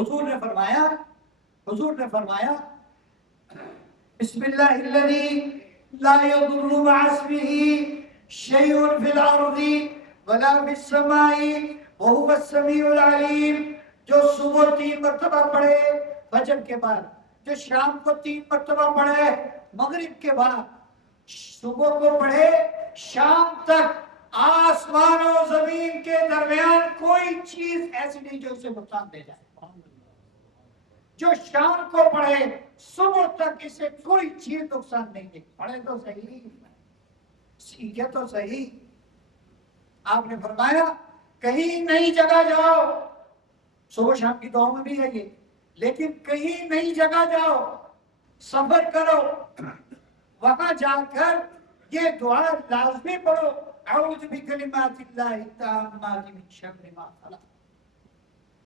حضور نے فرمایا بسم اللہ الذی لا یضر مع اسمہ شیء فی الارض ولا فی السماء وهو السمیع العلیم. جو صبح 3 مرتبہ پڑھے فجر کے بعد، جو شام کو 3 مرتبہ پڑھے مغرب کے بعد، صبح کو پڑھے شام تک، آسمان و زمین کے درمیان کوئی چیز ایسی نہیں جو اسے نقصان دے جائے. جو شام کو پڑھے صبح تک اسے کوئی چیز نقصان نہیں دے. پڑھے تو صحیح، سیکھے تو صحیح. آپ نے فرمایا کہیں نئی جگہ جاؤ، صبح شام کی دعاؤں میں بھی ہے یہ، لیکن کہیں نئی جگہ جاؤ، سفر کرو، وہاں جا کر یہ دعا لازمی پڑھو، اعوذ بکلمات اللہ التامات من شر ما خلق.